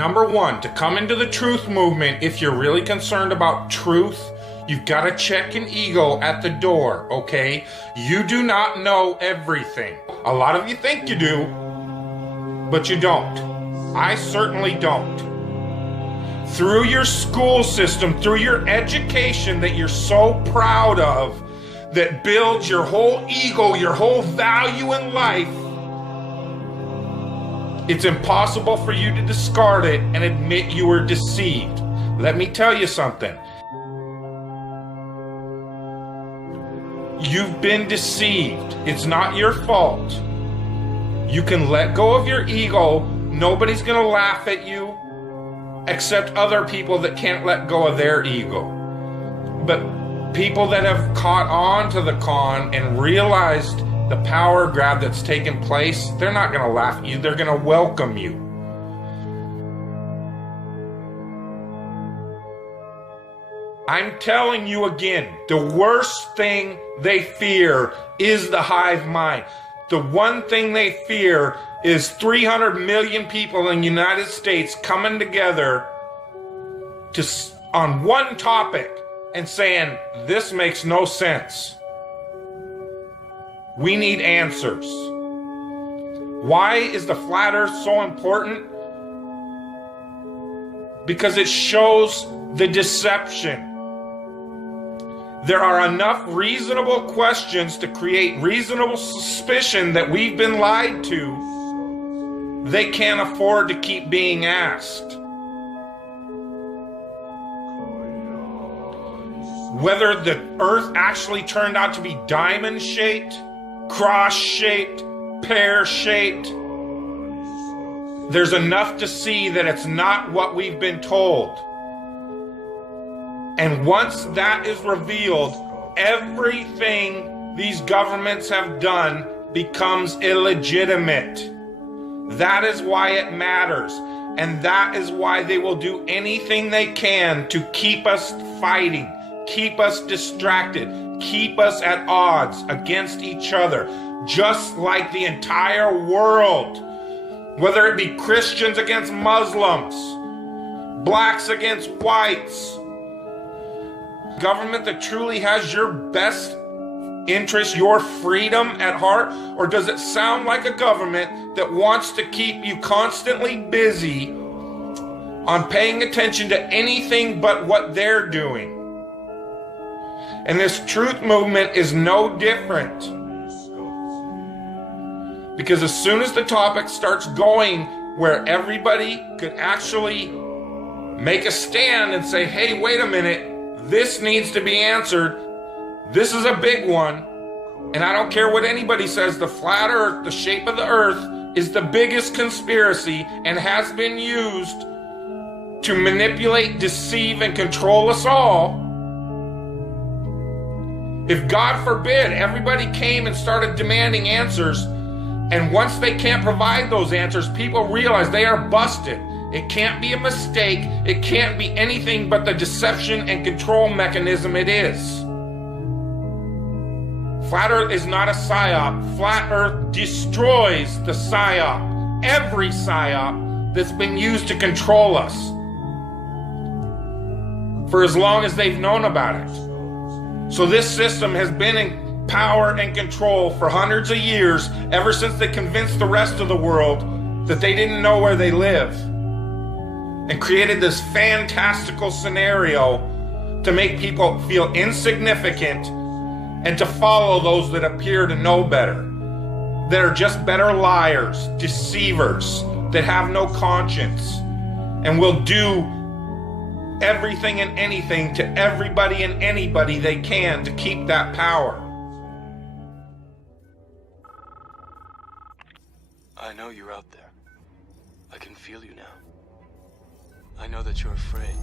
number one, to come into the truth movement, if you're really concerned about truth, you've got to check an ego at the door, okay? You do not know everything. A lot of you think you do, but you don't. I certainly don't. Through your school system, through your education that you're so proud of, that builds your whole ego, your whole value in life, it's impossible for you to discard it and admit you were deceived. Let me tell you something. You've been deceived. It's not your fault. You can let go of your ego. Nobody's gonna laugh at you except other people that can't let go of their ego. But people that have caught on to the con and realized the power grab that's taken place, they're not gonna laugh at you, they're gonna welcome you. I'm telling you again, the worst thing they fear is the hive mind. The one thing they fear is 300 million people in the United States coming together on one topic and saying, this makes no sense. We need answers. Why is the flat earth so important? Because it shows the deception. There are enough reasonable questions to create reasonable suspicion that we've been lied to. They can't afford to keep being asked. Whether the earth actually turned out to be diamond-shaped, cross-shaped, pear-shaped, there's enough to see that it's not what we've been told. And once that is revealed, everything these governments have done becomes illegitimate. That is why it matters. And that is why they will do anything they can to keep us fighting, keep us distracted, keep us at odds against each other, just like the entire world. Whether it be Christians against Muslims, blacks against whites, government that truly has your best interest, your freedom at heart? Or does it sound like a government that wants to keep you constantly busy on paying attention to anything but what they're doing? And this truth movement is no different. Because as soon as the topic starts going where everybody could actually make a stand and say, hey, wait a minute, this needs to be answered. This is a big one. And I don't care what anybody says, the flat earth, the shape of the earth, is the biggest conspiracy and has been used to manipulate, deceive, and control us all. If God forbid everybody came and started demanding answers, and once they can't provide those answers, people realize they are busted. It can't be a mistake. It can't be anything but the deception and control mechanism it is. Flat Earth is not a psyop. Flat Earth destroys the psyop. Every psyop that's been used to control us for as long as they've known about it. So this system has been in power and control for hundreds of years, ever since they convinced the rest of the world that they didn't know where they live, and created this fantastical scenario to make people feel insignificant and to follow those that appear to know better, that are just better liars, deceivers, that have no conscience, and will do everything and anything to everybody and anybody they can to keep that power. I know you're out there. I can feel you now. I know that you're afraid.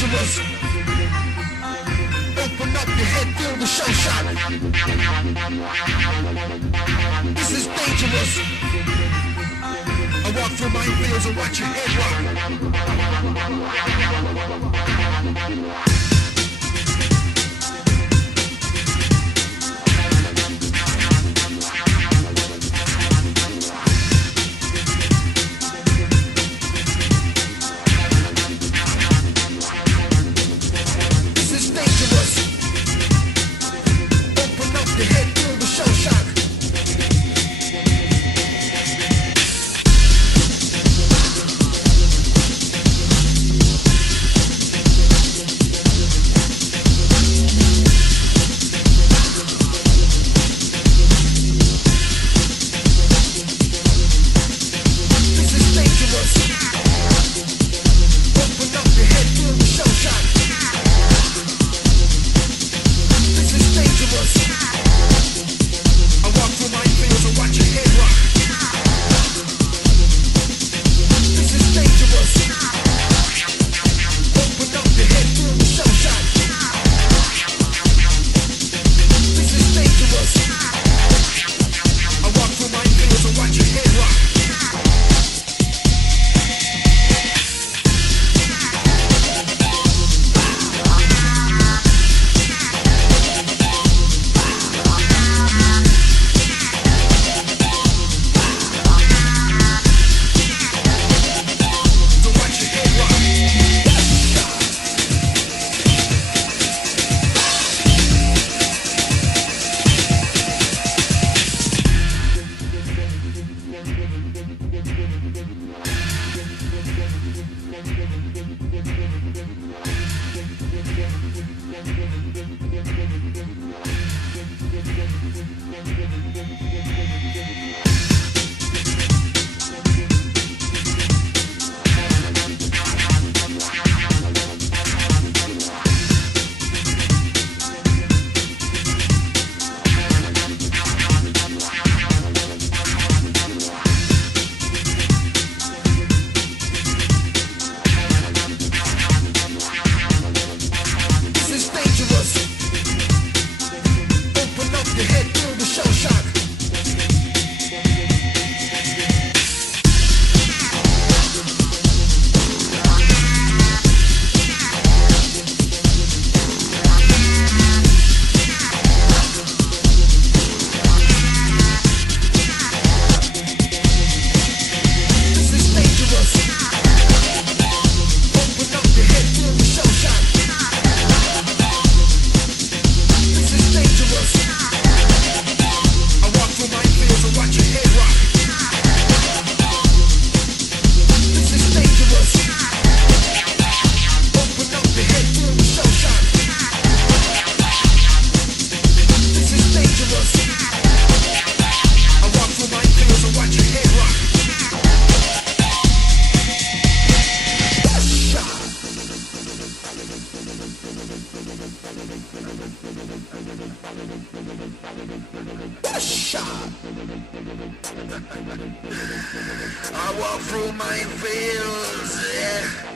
dangerous. Open up your head, feel the shell shock. This is dangerous. I walk through minefields and watch your head rock. I walk through minefields, yeah.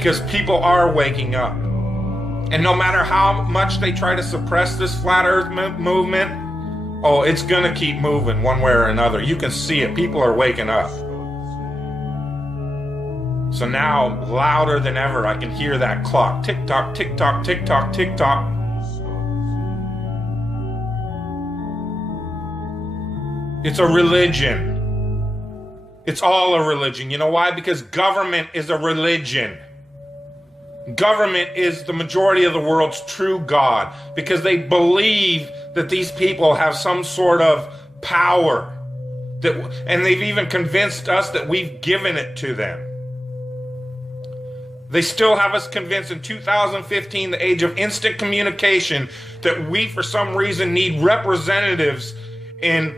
Because people are waking up. And no matter how much they try to suppress this flat earth movement, oh, it's gonna keep moving one way or another. You can see it. People are waking up. So now, louder than ever, I can hear that clock. Tick-tock, tick-tock, tick-tock, tick-tock. It's a religion. It's all a religion. You know why? Because government is a religion. Government is the majority of the world's true God. Because they believe that these people have some sort of power. And they've even convinced us that we've given it to them. They still have us convinced in 2015, the age of instant communication, that we, for some reason, need representatives in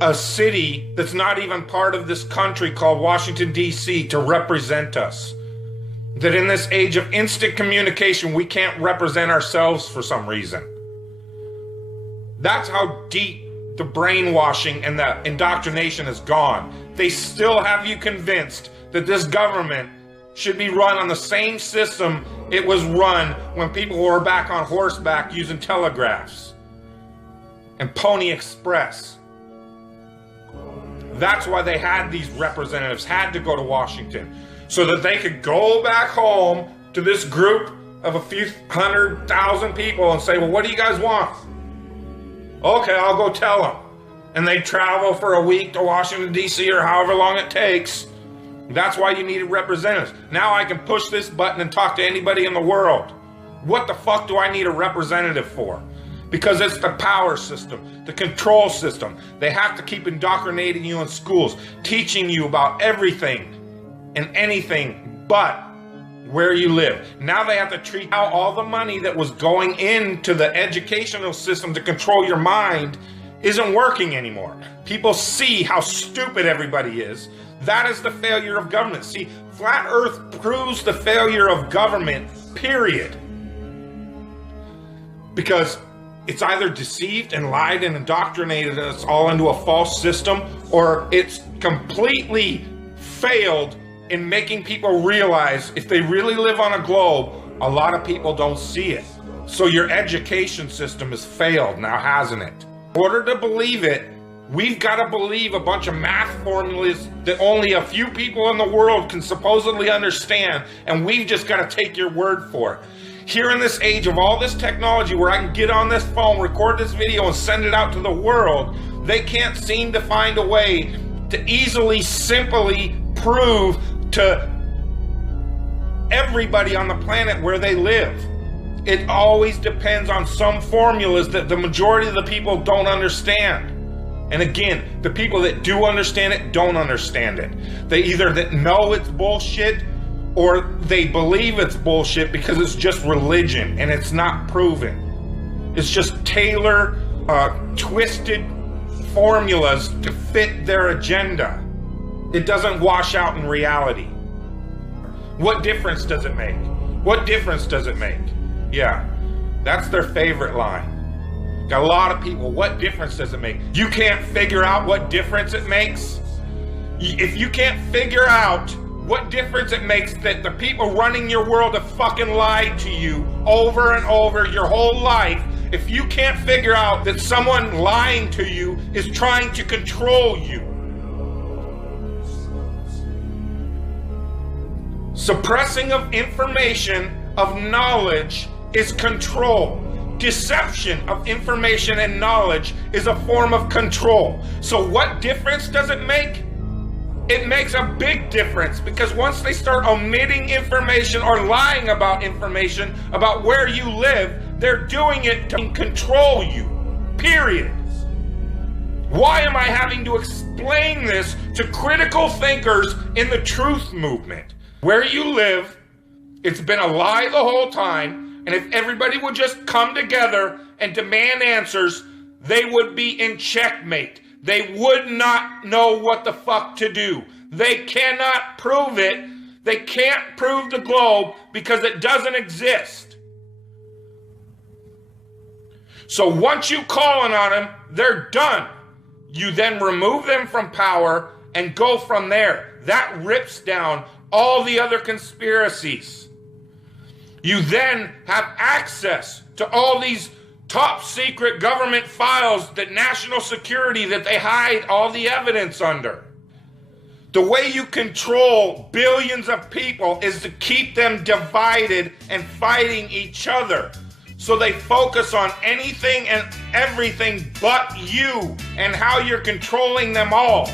a city that's not even part of this country called Washington, D.C. to represent us. That in this age of instant communication, we can't represent ourselves for some reason. That's how deep the brainwashing and the indoctrination has gone. They still have you convinced that this government should be run on the same system it was run when people were back on horseback using telegraphs and Pony Express. That's why they had these representatives, had to go to Washington, so that they could go back home to this group of a few 100,000 people and say, well, what do you guys want? Okay, I'll go tell them. And they travel for a week to Washington, D.C. or however long it takes. That's why you needed representatives. Now I can push this button and talk to anybody in the world. What the fuck do I need a representative for? Because it's the power system, the control system. They have to keep indoctrinating you in schools, teaching you about everything and anything but where you live. Now they have to treat out all the money that was going into the educational system to control your mind isn't working anymore. People see how stupid everybody is. That is the failure of government. See, flat earth proves the failure of government, period. Because it's either deceived and lied and indoctrinated us all into a false system, or it's completely failed in making people realize if they really live on a globe, a lot of people don't see it. So your education system has failed now, hasn't it? In order to believe it, we've got to believe a bunch of math formulas that only a few people in the world can supposedly understand, and we've just got to take your word for it. Here in this age of all this technology where I can get on this phone, record this video, and send it out to the world, they can't seem to find a way to easily, simply prove to everybody on the planet where they live. It always depends on some formulas that the majority of the people don't understand. And again, the people that do understand it don't understand it. They either that know it's bullshit or they believe it's bullshit because it's just religion and it's not proven. It's just twisted formulas to fit their agenda. It doesn't wash out in reality. What difference does it make? What difference does it make? Yeah, that's their favorite line. Got a lot of people, what difference does it make? You can't figure out what difference it makes? If you can't figure out what difference it makes that the people running your world have fucking lied to you over and over your whole life, if you can't figure out that someone lying to you is trying to control you, suppressing of information, of knowledge, is control. Deception of information and knowledge is a form of control. So what difference does it make? It makes a big difference, because once they start omitting information or lying about information about where you live, they're doing it to control you, period. Why am I having to explain this to critical thinkers in the truth movement? Where you live, it's been a lie the whole time. And if everybody would just come together and demand answers, they would be in checkmate. They would not know what the fuck to do. They cannot prove it. They can't prove the globe because it doesn't exist. So once you call on them, they're done. You then remove them from power and go from there. That rips down all the other conspiracies. You then have access to all these top secret government files, that national security that they hide all the evidence under. The way you control billions of people is to keep them divided and fighting each other. So they focus on anything and everything but you and how you're controlling them all.